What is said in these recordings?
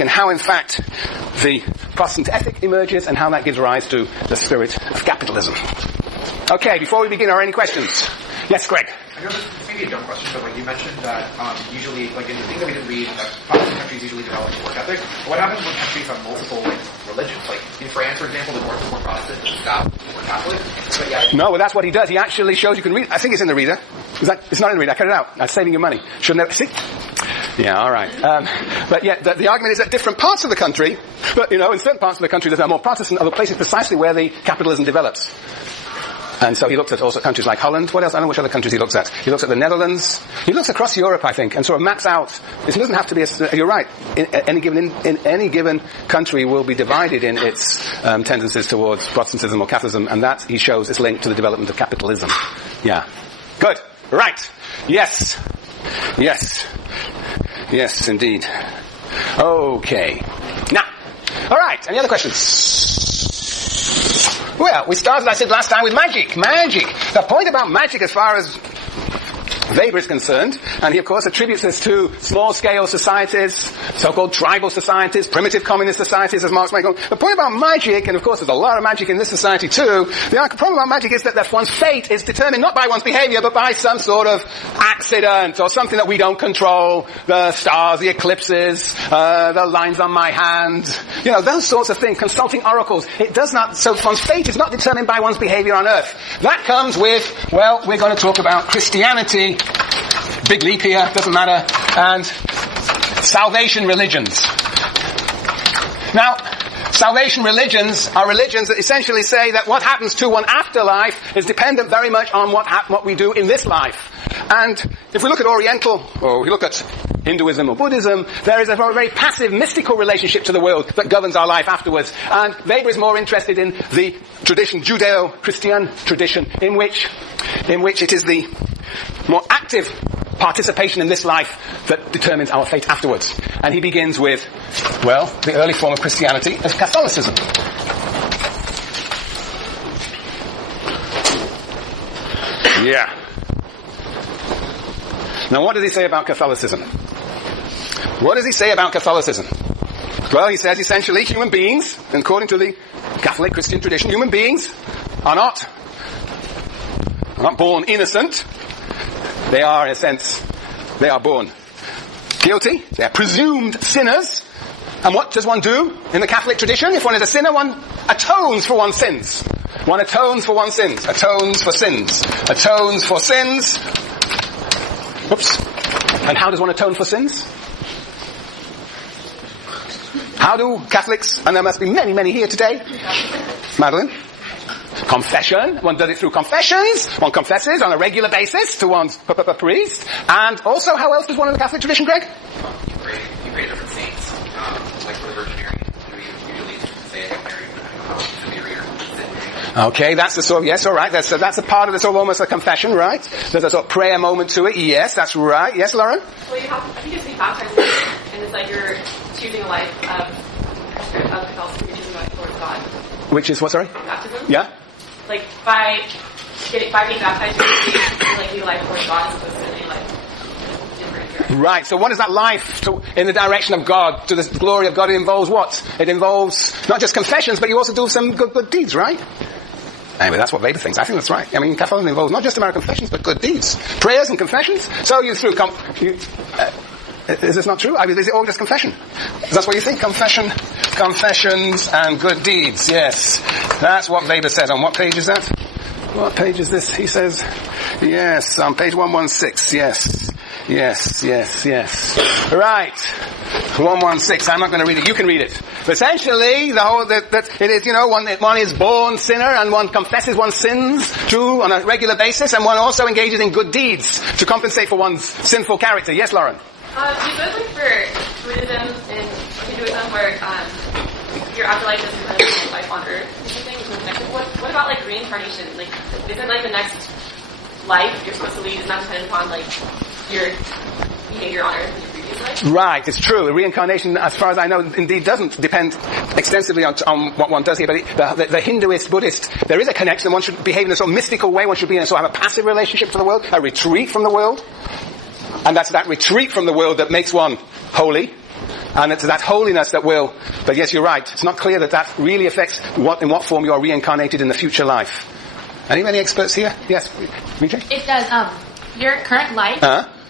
and how, in fact, the Protestant ethic emerges and how that gives rise to the spirit of capitalism. Okay, before we begin, are there any questions? Yes, Greg. I know this may be a dumb question, but like you mentioned that usually, like in the things that we can read, that Protestant countries usually develop a work ethic. What happens when countries have multiple religions? Like in France, for example, the North is more Protestant, the South is more Catholic. But yeah, no, well, that's what he does. He actually shows you can read. I think it's in the reader. It's not in the reader. I cut it out. I'm saving your money. Shouldn't I? See? Yeah, all right. But yeah, the argument is that different parts of the country, but in certain parts of the country that are more Protestant, other places precisely where the capitalism develops. And so he looks at also countries like Holland. What else? I don't know which other countries he looks at. He looks at the Netherlands. He looks across Europe, I think, and sort of maps out. It doesn't have to be. You're right. In any given country will be divided in its tendencies towards Protestantism or Catholicism, and that he shows is linked to the development of capitalism. Yeah. Good. Right. Yes. Yes. Yes, indeed. Okay. Now. All right. Any other questions? Well, we started, I said last time, with magic. Magic. The point about magic as far as Weber is concerned, and he of course attributes this to small-scale societies, so-called tribal societies, primitive communist societies, as Marx might call them. The point about magic, and of course there's a lot of magic in this society too, the problem about magic is that one's fate is determined not by one's behavior, but by some sort of accident, or something that we don't control. The stars, the eclipses, the lines on my hand, those sorts of things, consulting oracles. It does not, so one's fate is not determined by one's behavior on earth. That comes with, well, we're going to talk about Christianity, big leap here, doesn't matter, and salvation religions. Now, salvation religions are religions that essentially say that what happens to one afterlife is dependent very much on what we do in this life. And if we look at Oriental, or we look at Hinduism or Buddhism, there is a very passive, mystical relationship to the world that governs our life afterwards. And Weber is more interested in the tradition, Judeo-Christian tradition, in which it is the more active participation in this life that determines our fate afterwards. And he begins with, well, the early form of Christianity as Catholicism. Yeah. Now, what does he say about Catholicism? What does he say about Catholicism? Well, he says essentially human beings, according to the Catholic Christian tradition, human beings are not born innocent. They are, in a sense, they are born guilty. They are presumed sinners. And what does one do in the Catholic tradition? If one is a sinner, one atones for one's sins. One atones for one's sins. Atones for sins. Atones for sins. Oops. And how does one atone for sins? How do Catholics, and there must be many, many here today, Madeline? Confession. One does it through confessions. One confesses on a regular basis to one's priest. And also, how else does one in the Catholic tradition, Greg? You pray different saints, like for the Virgin Mary. You usually say Hail Mary, Mary. Okay, that's the sort of, yes, all right. That's a part of the sort of almost a confession, right? There's a sort of prayer moment to it. Yes, that's right. Yes, Lauren? Well, I think it's the baptized, and it's like you're choosing a life of Catholicism, you're choosing a life towards God. Which is what, sorry? Baptism? Yeah? Like, by being baptized, you're like lead a life towards God as opposed to any life different direction. Right, so what is that life in the direction of God, to the glory of God? It involves what? It involves not just confessions, but you also do some good deeds, right? Anyway, that's what Weber thinks. I think that's right. I mean, Catholicism involves not just a matter of confessions, but good deeds. Prayers and confessions. So you through is this not true? I mean, is it all just confession? That's what you think? Confessions and good deeds. Yes. That's what Weber says. On what page is that? What page is this? He says, yes, on page 116. Yes. Right. 116. I'm not going to read it. You can read it. But essentially, that it is, one is born sinner and one confesses one's sins on a regular basis, and one also engages in good deeds to compensate for one's sinful character. Yes, Lauren? You both like for Buddhism and Hinduism where your afterlife is kind of life on earth or something. What about like reincarnation? Like, isn't like the next life you're supposed to lead is not dependent upon like your behavior on earth in your previous life? Right, it's true. Reincarnation, as far as I know, indeed doesn't depend extensively on what one does here. But the Hinduist, Buddhist, there is a connection. One should behave in a sort of mystical way. One should be in a sort of a passive relationship to the world, a retreat from the world. And that's that retreat from the world that makes one holy. And it's that holiness that will, but yes, you're right, it's not clear that really affects in what form you are reincarnated in the future life. Any experts here? Yes, Vijay? It does. Your current life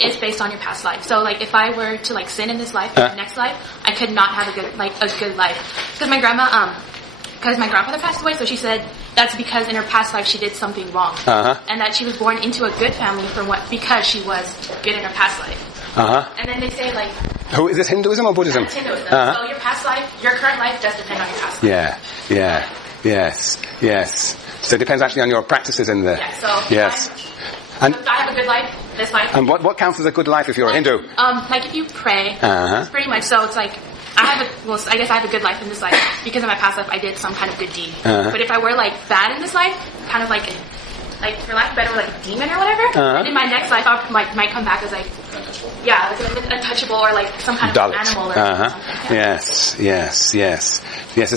is based on your past life. So, like, if I were to like sin in this life, in the next life, I could not have a good life. Because my grandfather passed away, so she said that's because in her past life she did something wrong, and that she was born into a good family because she was good in her past life. And then they say like, who is this, Hinduism or Buddhism? It's Hinduism. So your past life, your current life does depend on your past life. Yes. So it depends actually on your practices in there. Yeah, so And if I have a good life, this life. And what counts as a good life if you're a Hindu? Like if you pray, it's pretty much, so it's like, I guess I have a good life in this life because in my past life I did some kind of good deed. But if I were like bad in this life, kind of like for lack of better, like a demon or whatever, in my next life I might come back as like, like untouchable or like some kind of animal or something. Yes.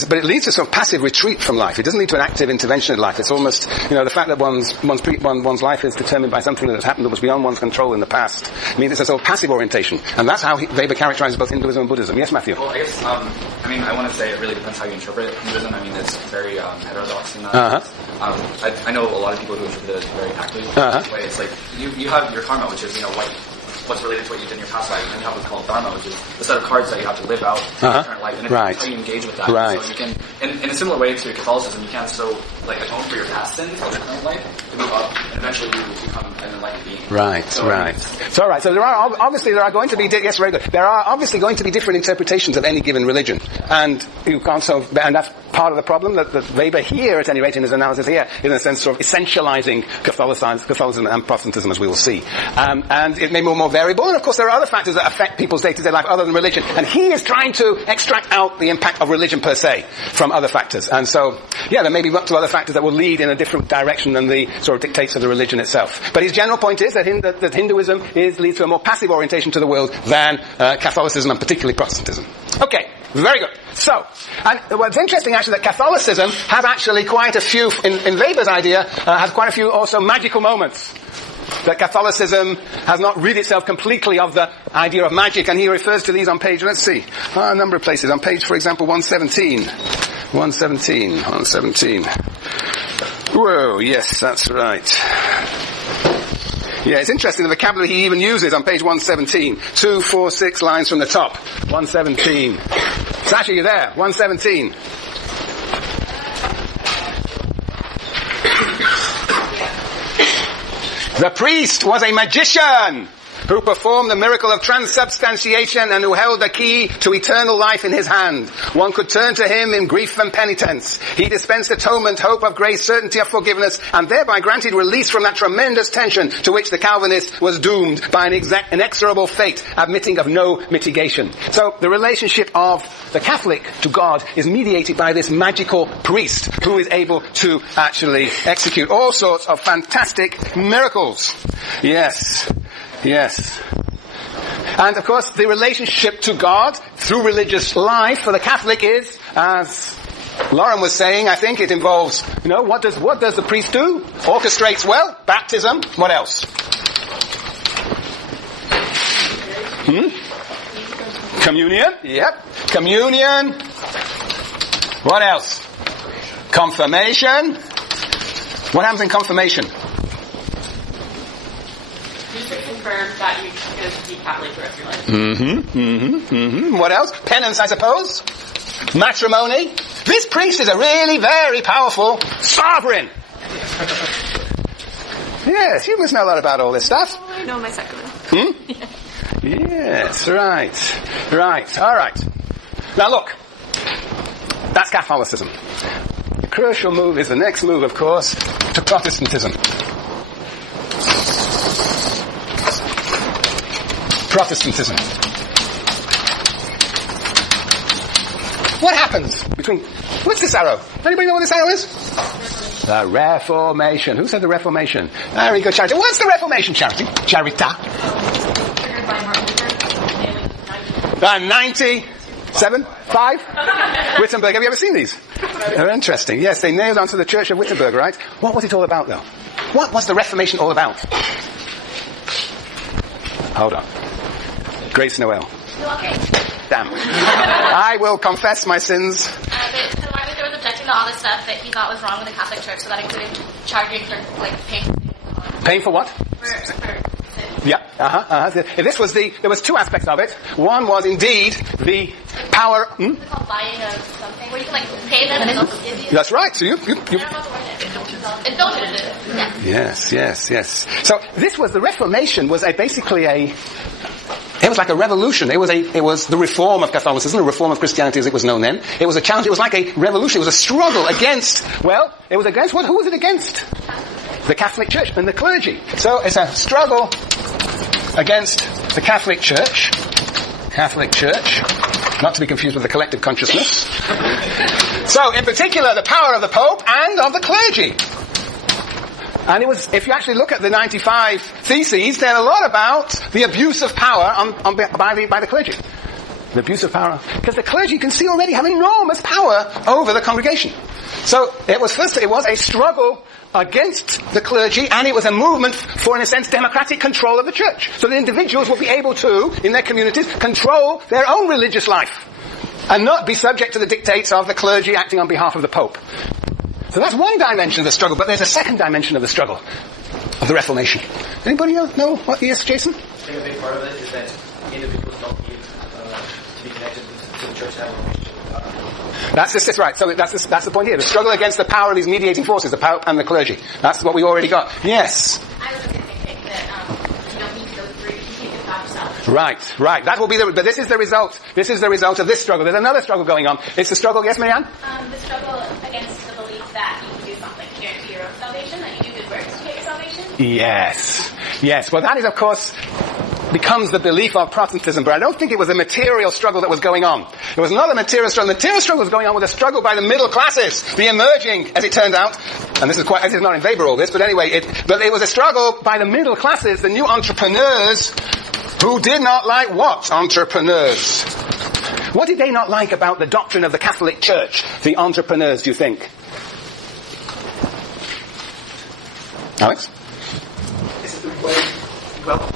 But it leads to sort of passive retreat from life. It doesn't lead to an active intervention in life. It's almost, the fact that one's life is determined by something that has happened that was beyond one's control in the past. It means it's a sort of passive orientation. And that's how Weber characterizes both Hinduism and Buddhism. Yes, Matthew? Well, I guess, I want to say it really depends how you interpret Hinduism. It's very heterodox in that. I know a lot of people who interpret it very actively. This way. It's like, you have your karma, which is, what's related to what you did in your past life, and then you have what's called dharma, which is the set of cards that you have to live out in your current life, and it's how you engage with that. So you can, in a similar way to Catholicism, you can't atone for your past sins of your current life to move up, and eventually you will become an enlightened being. So there are going to be there are obviously going to be different interpretations of any given religion, and you can't and that's part of the problem that Weber here, at any rate in his analysis here, is in a sense sort of essentializing Catholicism and Protestantism, as we will see, and it may be more variable, and of course there are other factors that affect people's day-to-day life other than religion, and he is trying to extract out the impact of religion per se from other factors, and so there may be up to other factors that will lead in a different direction than the sort of dictates of the religion itself. But his general point is that Hinduism leads to a more passive orientation to the world than Catholicism and particularly Protestantism. Okay, very good. So, and what's interesting actually that Catholicism has actually quite a few, in Weber's idea, has quite a few also magical moments. That Catholicism has not rid itself completely of the idea of magic, and he refers to these on page, let's see, a number of places. On page, for example, 117. 117. Whoa, yes, that's right. Yeah, it's interesting the vocabulary he even uses on page 117. 2, 4, 6 lines from the top. 117. It's actually there. 117. The priest was a magician who performed the miracle of transubstantiation and who held the key to eternal life in his hand. One could turn to him in grief and penitence. He dispensed atonement, hope of grace, certainty of forgiveness, and thereby granted release from that tremendous tension to which the Calvinist was doomed by an inexorable fate, admitting of no mitigation. So the relationship of the Catholic to God is mediated by this magical priest who is able to actually execute all sorts of fantastic miracles. Yes. And of course, the relationship to God through religious life for the Catholic is, as Lauren was saying, I think it involves, what does the priest do? Orchestrates baptism. What else? Communion. Yep. Communion. What else? Confirmation. What happens in confirmation? Confirm that you're going to be Catholic the rest of your life. What else? Penance, I suppose. Matrimony. This priest is a really very powerful sovereign. Yes, you must know a lot about all this stuff. Oh, I know my sacrament. Yes, right. All right. Now look, that's Catholicism. The crucial move is the next move, of course, to Protestantism. Protestantism. What happens between... What's this arrow? Anybody know what this arrow is? The Reformation. Who said the Reformation? Very good, Charity. What's the Reformation, Charity? Charita. 97? 5? Wittenberg. Have you ever seen these? They're interesting. Yes, they nailed onto the Church of Wittenberg, right? What was it all about, though? What was the Reformation all about? Hold on. Grace Noel. Okay. damn. I will confess my sins. But so Martin Luther was objecting to all the stuff that he thought was wrong with the Catholic Church, so that included charging for like paying. Paying for what? For Yeah. There was two aspects of it. One was indeed the power. It's called buying of something where you can like pay them and then they'll give you. That's right. So you. I don't know what the word is. Indulgence. Yes. So this was the Reformation was basically a. It was like a revolution. It was the reform of Catholicism, the reform of Christianity as it was known then. It was a challenge. It was like a revolution. It was a struggle against. Well, it was against what? Who was it against? The Catholic Church and the clergy. So it's a struggle against the Catholic Church. Catholic Church. Not to be confused with the collective consciousness. So, in particular, the power of the Pope and of the clergy. And it was, if you actually look at the 95 Theses, they're a lot about the abuse of power by the clergy. The abuse of power. Because the clergy, you can see already, have enormous power over the congregation. So, it was a struggle against the clergy, and it was a movement for, in a sense, democratic control of the church. So that individuals would be able to, in their communities, control their own religious life. And not be subject to the dictates of the clergy acting on behalf of the Pope. So that's one dimension of the struggle, but there's a second dimension of the struggle of the Reformation. Anybody else know what? Yes, Jason? I think a big part of it is that individuals don't need to be connected to the church to have a relationship. That's right. So that's the point here. The struggle against the power of these mediating forces, the Pope and the clergy. That's what we already got. Yes? I was going to think that you don't need to go through, you can do God yourself. Right. That will be but this is the result. This is the result of this struggle. There's another struggle going on. It's the struggle, yes, Marianne? The struggle against the belief that you can do something to guarantee your own salvation, that you do good works to get your salvation. Yes. Well, that is, of course, becomes the belief of Protestantism, but I don't think it was a material struggle that was going on. It was not a material struggle. The material struggle was going on with a struggle by the middle classes, the emerging, as it turned out, and this is not in Weber all this, but anyway, but it was a struggle by the middle classes, the new entrepreneurs, who did not like what? Entrepreneurs. What did they not like about the doctrine of the Catholic Church, the entrepreneurs, do you think? Alex? Is it the way, well,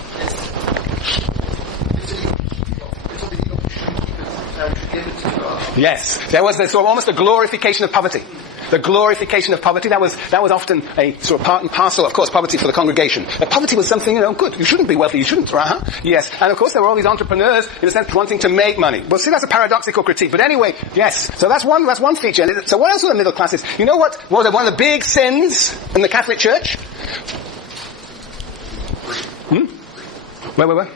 Yes, there was almost a glorification of poverty. The glorification of poverty, that was often a sort of part and parcel, of course, poverty for the congregation. But poverty was something, good. You shouldn't be wealthy, you shouldn't, right? Yes. And of course there were all these entrepreneurs, in a sense, wanting to make money. Well, see, that's a paradoxical critique. But anyway, yes. So that's one feature. So what else were the middle classes? You know what was one of the big sins in the Catholic Church? Where?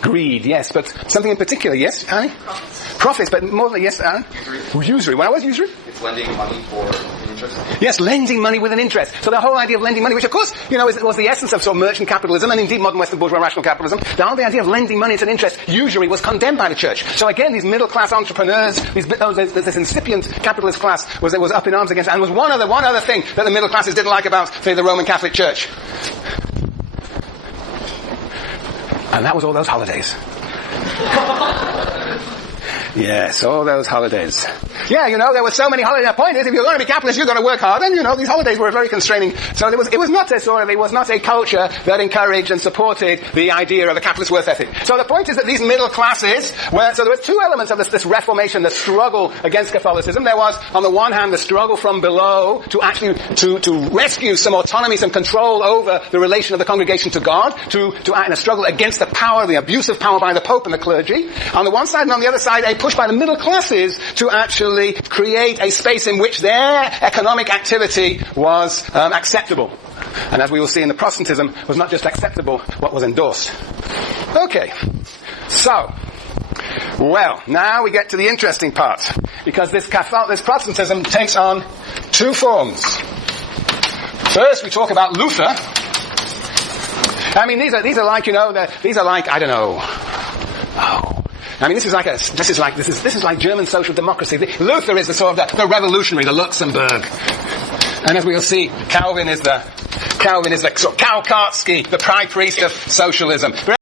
Greed, yes. But something in particular, yes, Annie? Profits, but more than, yes, Aaron? Usury. What was usury? It's lending money for an interest. Yes, lending money with an interest. So the whole idea of lending money, which of course, was the essence of sort of merchant capitalism and indeed modern Western bourgeois rational capitalism, the whole idea of lending money at an interest, usury, was condemned by the church. So again, these middle class entrepreneurs, this incipient capitalist class was up in arms against, and was one other thing that the middle classes didn't like about, say, the Roman Catholic Church. And that was all those holidays. Yes, all those holidays. Yeah, there were so many holidays. The point is, if you're going to be capitalist, you've got to work hard. And, these holidays were very constraining. So it was not a culture that encouraged and supported the idea of a capitalist work ethic. So the point is that these middle classes so there were two elements of this Reformation, the struggle against Catholicism. There was, on the one hand, the struggle from below to actually, to rescue some autonomy, some control over the relation of the congregation to God, to act in a struggle against the power, the abuse of power by the Pope and the clergy. On the one side, and on the other side, a push by the middle classes to actually create a space in which their economic activity was acceptable. And as we will see in the Protestantism, was not just acceptable, what was endorsed. Okay. So, well, now we get to the interesting part. Because this Protestantism takes on two forms. First, we talk about Luther. I mean, these are like, I don't know. This is like German social democracy. Luther is the sort of the revolutionary, the Luxembourg. And as we'll see, Calvin is the sort of Karl Kautsky, the prime priest of socialism.